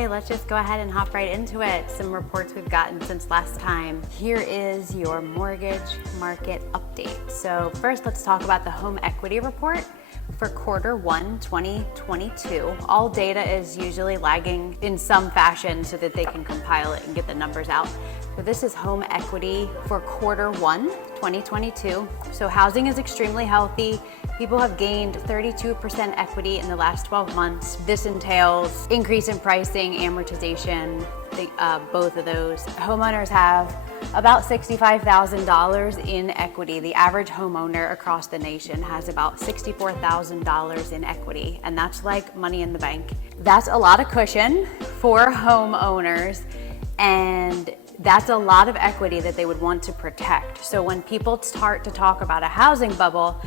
Okay, let's just go ahead and hop right into it. Some reports we've gotten since last time. Here is your mortgage market update. So first, let's talk about the home equity report for Q1 2022. All data is usually lagging in some fashion so that they can compile it and get the numbers out. So this is home equity for Q1 2022. So housing is extremely healthy. People have gained 32% equity in the last 12 months. This entails increase in pricing, amortization, both of those. Homeowners have about $65,000 in equity. The average homeowner across the nation has about $64,000 in equity, and that's like money in the bank. That's a lot of cushion for homeowners, and that's a lot of equity that they would want to protect. So when people start to talk about a housing bubble,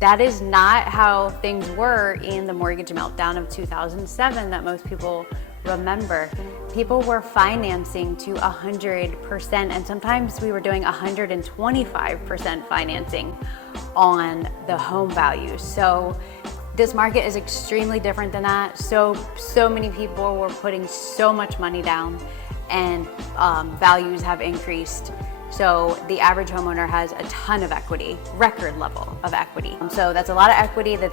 that is not how things were in the mortgage meltdown of 2007 that most people remember. People were financing to 100%, and sometimes we were doing 125% financing on the home values. So this market is extremely different than that. So many people were putting so much money down, and values have increased. So the average homeowner has a ton of equity, record level of equity. So that's a lot of equity that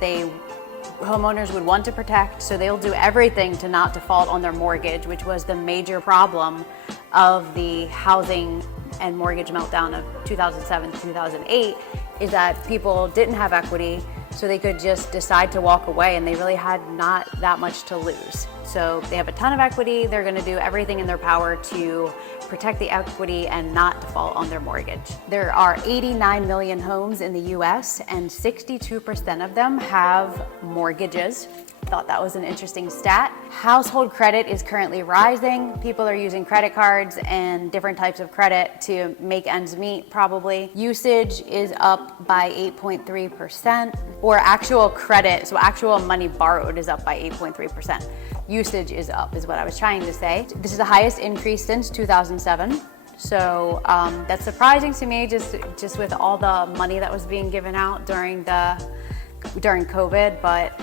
homeowners would want to protect. So they'll do everything to not default on their mortgage, which was the major problem of the housing and mortgage meltdown of 2007 to 2008, is that people didn't have equity, so they could just decide to walk away, and they really had not that much to lose. So they have a ton of equity. They're going to do everything in their power to protect the equity and not default on their mortgage. There are 89 million homes in the US, and 62% of them have mortgages. Thought that was an interesting stat. Household credit is currently rising. People are using credit cards and different types of credit to make ends meet, probably. Usage is up by 8.3%, or actual credit, so actual money borrowed is up by 8.3%. Usage is up, is what I was trying to say. This is the highest increase since 2007. So that's surprising to me, just with all the money that was being given out during COVID, but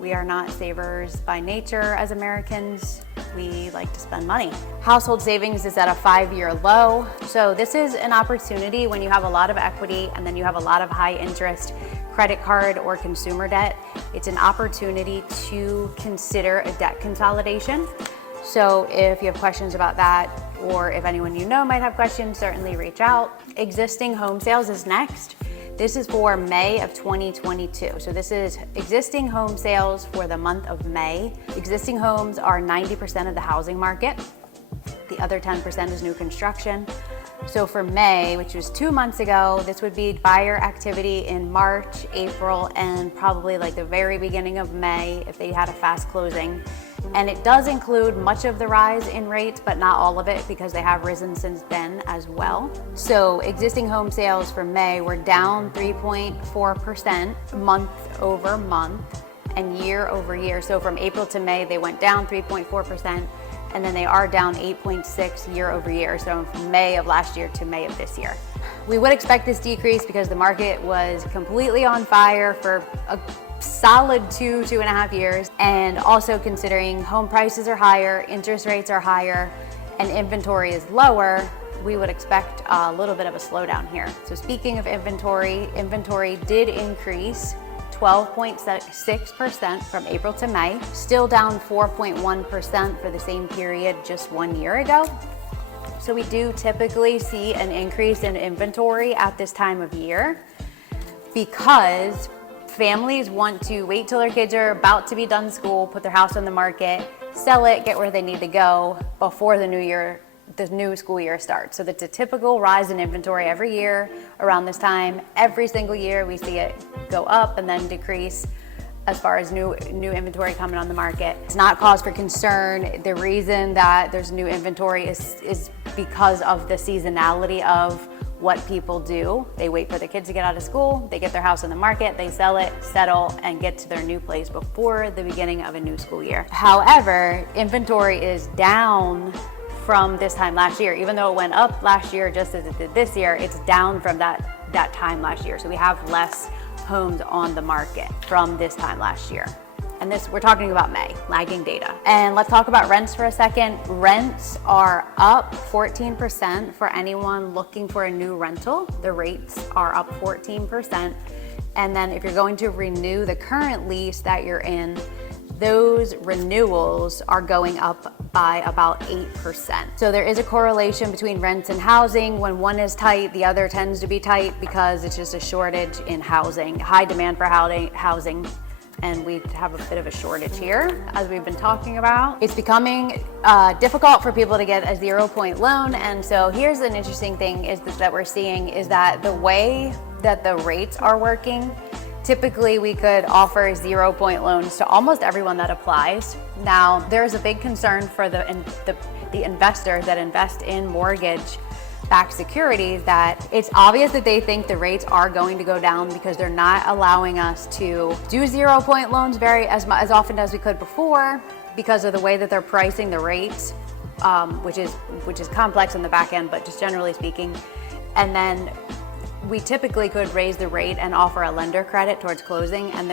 we are not savers by nature as Americans. We like to spend money. Household savings is at a 5-year low. So this is an opportunity when you have a lot of equity and then you have a lot of high interest credit card or consumer debt. It's an opportunity to consider a debt consolidation. So if you have questions about that, or if anyone you know might have questions, certainly reach out. Existing home sales is next. This is for May of 2022. So this is existing home sales for the month of May. Existing homes are 90% of the housing market. The other 10% is new construction. So for May, which was 2 months ago, this would be buyer activity in March, April, and probably like the very beginning of May if they had a fast closing. And it does include much of the rise in rates, but not all of it, because they have risen since then as well. So existing home sales for May were down 3.4% month over month and year over year. So from April to May, they went down 3.4%, and then they are down 8.6% year over year. So from May of last year to May of this year. We would expect this decrease because the market was completely on fire for a solid 2.5 years, and also considering home prices are higher, interest rates are higher, and inventory is lower, we would expect a little bit of a slowdown here. So speaking of inventory did increase 12.6% from April to May, still down 4.1% for the same period just 1 year ago. So we do typically see an increase in inventory at this time of year because families want to wait till their kids are about to be done school, put their house on the market, sell it, get where they need to go before the new school year starts. So that's a typical rise in inventory every year around this time. Every single year we see it go up and then decrease as far as new inventory coming on the market. It's not cause for concern. The reason that there's new inventory is because of the seasonality of what people do. They wait for their kids to get out of school, they get their house on the market, they sell it, settle, and get to their new place before the beginning of a new school year. However, inventory is down from this time last year. Even though it went up last year just as it did this year, it's down from that time last year. So we have less homes on the market from this time last year. and this, we're talking about May, lagging data. And let's talk about rents for a second. Rents are up 14% for anyone looking for a new rental. The rates are up 14%. And then if you're going to renew the current lease that you're in, those renewals are going up by about 8%. So there is a correlation between rents and housing. When one is tight, the other tends to be tight because it's just a shortage in housing, high demand for housing, and we have a bit of a shortage here, as we've been talking about. It's becoming difficult for people to get a 0-point loan, and so here's an interesting thing that we're seeing is that the way that the rates are working, typically we could offer 0-point loans to almost everyone that applies. Now, there's a big concern for the investors that invest in mortgage-backed securities that it's obvious that they think the rates are going to go down because they're not allowing us to do 0-point loans as often as we could before because of the way that they're pricing the rates, which is complex in the back end, but just generally speaking. And then we typically could raise the rate and offer a lender credit towards closing, and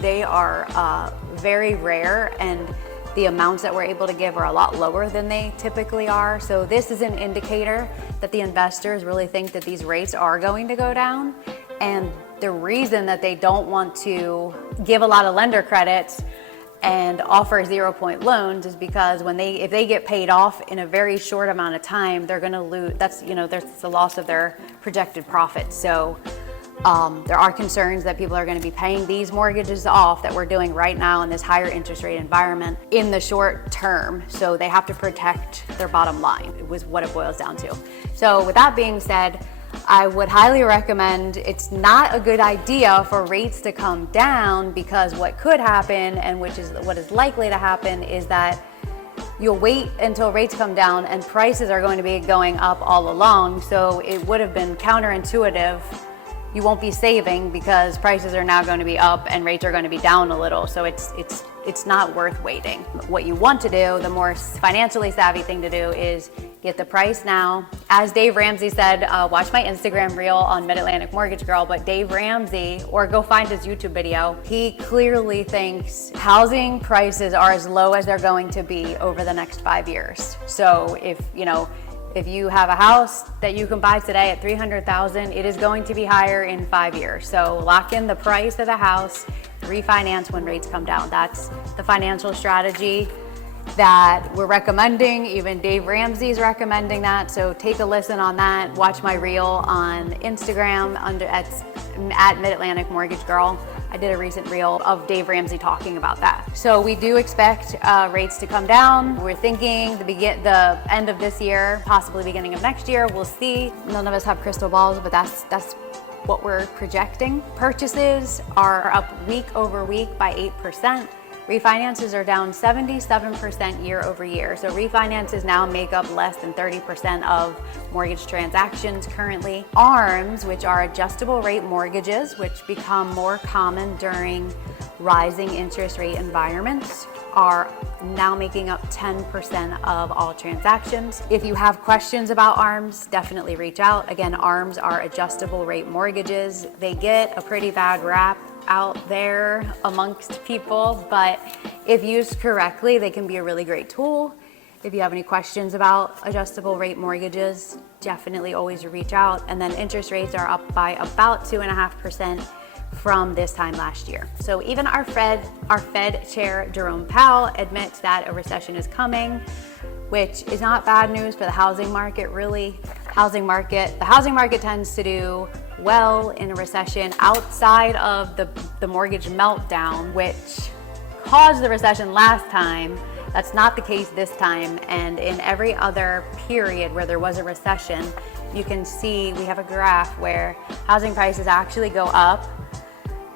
they are very rare, and the amounts that we're able to give are a lot lower than they typically are. So this is an indicator that the investors really think that these rates are going to go down, and the reason that they don't want to give a lot of lender credits and offer 0-point loans is because if they get paid off in a very short amount of time, they're going to lose. That's the loss of their projected profits. So there are concerns that people are going to be paying these mortgages off that we're doing right now in this higher interest rate environment in the short term. So they have to protect their bottom line. It was what it boils down to. So with that being said, I would highly recommend, it's not a good idea for rates to come down, because what could happen, and what is likely to happen, is that you'll wait until rates come down and prices are going to be going up all along. So it would have been counterintuitive. You won't be saving because prices are now going to be up and rates are going to be down a little. So it's not worth waiting. What you want to do, the more financially savvy thing to do, is get the price now. As Dave Ramsey said, watch my Instagram reel on Mid-Atlantic Mortgage Girl, but Dave Ramsey, or go find his YouTube video, he clearly thinks housing prices are as low as they're going to be over the next 5 years. So if you have a house that you can buy today at $300,000, it is going to be higher in 5 years. So lock in the price of the house, refinance when rates come down. That's the financial strategy that we're recommending. Even Dave Ramsey is recommending that. So take a listen on that. Watch my reel on Instagram at Mid-Atlantic Mortgage Girl. I did a recent reel of Dave Ramsey talking about that. So we do expect rates to come down. We're thinking the end of this year, possibly beginning of next year. We'll see. None of us have crystal balls, but that's what we're projecting. Purchases are up week over week by 8%. Refinances are down 77% year over year. So refinances now make up less than 30% of mortgage transactions currently. ARMs, which are adjustable rate mortgages, which become more common during rising interest rate environments, are now making up 10% of all transactions. If you have questions about ARMs, definitely reach out. Again, ARMs are adjustable rate mortgages. They get a pretty bad rap out there amongst people, but if used correctly, they can be a really great tool. If you have any questions about adjustable rate mortgages, definitely always reach out. And then interest rates are up by about 2.5% from this time last year. So even our Fed Chair Jerome Powell admits that a recession is coming, which is not bad news for the housing market, really. The housing market tends to do well in a recession outside of the mortgage meltdown, which caused the recession last time. That's not the case this time. And in every other period where there was a recession, you can see we have a graph where housing prices actually go up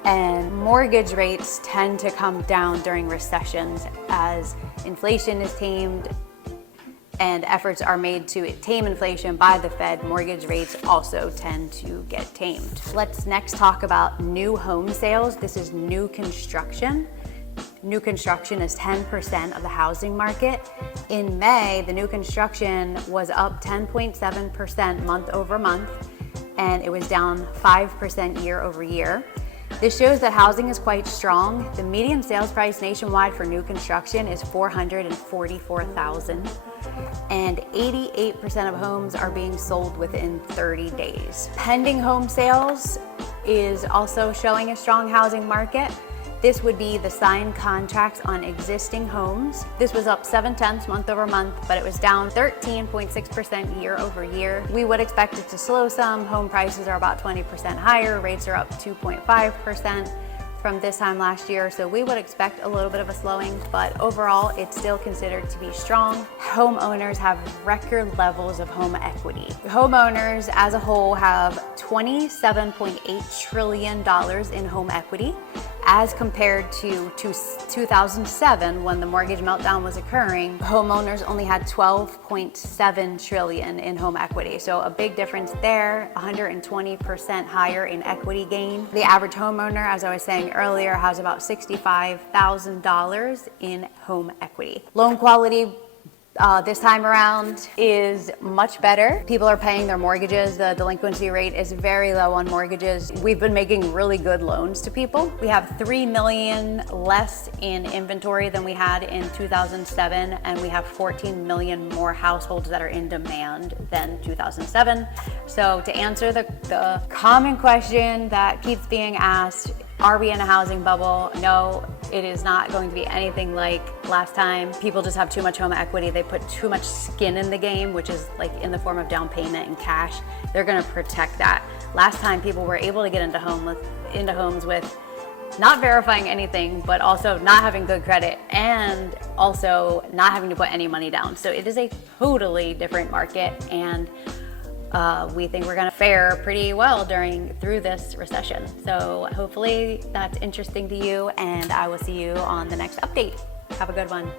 and mortgage rates tend to come down during recessions as inflation is tamed and efforts are made to tame inflation by the Fed. Mortgage rates also tend to get tamed. Let's next talk about new home sales. This is new construction. New construction is 10% of the housing market. In May, the new construction was up 10.7% month over month, and it was down 5% year over year. This shows that housing is quite strong. The median sales price nationwide for new construction is $444,000, and 88% of homes are being sold within 30 days. Pending home sales is also showing a strong housing market. This would be the signed contracts on existing homes. This was up 0.7 month over month, but it was down 13.6% year over year. We would expect it to slow some. Home prices are about 20% higher. Rates are up 2.5% from this time last year. So we would expect a little bit of a slowing, but overall it's still considered to be strong. Homeowners have record levels of home equity. Homeowners as a whole have $27.8 trillion in home equity, as compared to 2007, when the mortgage meltdown was occurring. Homeowners only had 12.7 trillion in home equity. So a big difference there, 120% higher in equity gain. The average homeowner, as I was saying earlier, has about $65,000 in home equity. Loan quality this time around is much better. People are paying their mortgages. The delinquency rate is very low on mortgages. We've been making really good loans to people. We have 3 million less in inventory than we had in 2007, and we have 14 million more households that are in demand than 2007. So to answer the common question that keeps being asked, are we in a housing bubble? No, it is not going to be anything like last time. People just have too much home equity. They put too much skin in the game, which is like in the form of down payment and cash. They're gonna protect that. Last time people were able to get into homes with not verifying anything, but also not having good credit and also not having to put any money down. So it is a totally different market, and we think we're gonna fare pretty well through this recession. So hopefully that's interesting to you, and I will see you on the next update. Have a good one.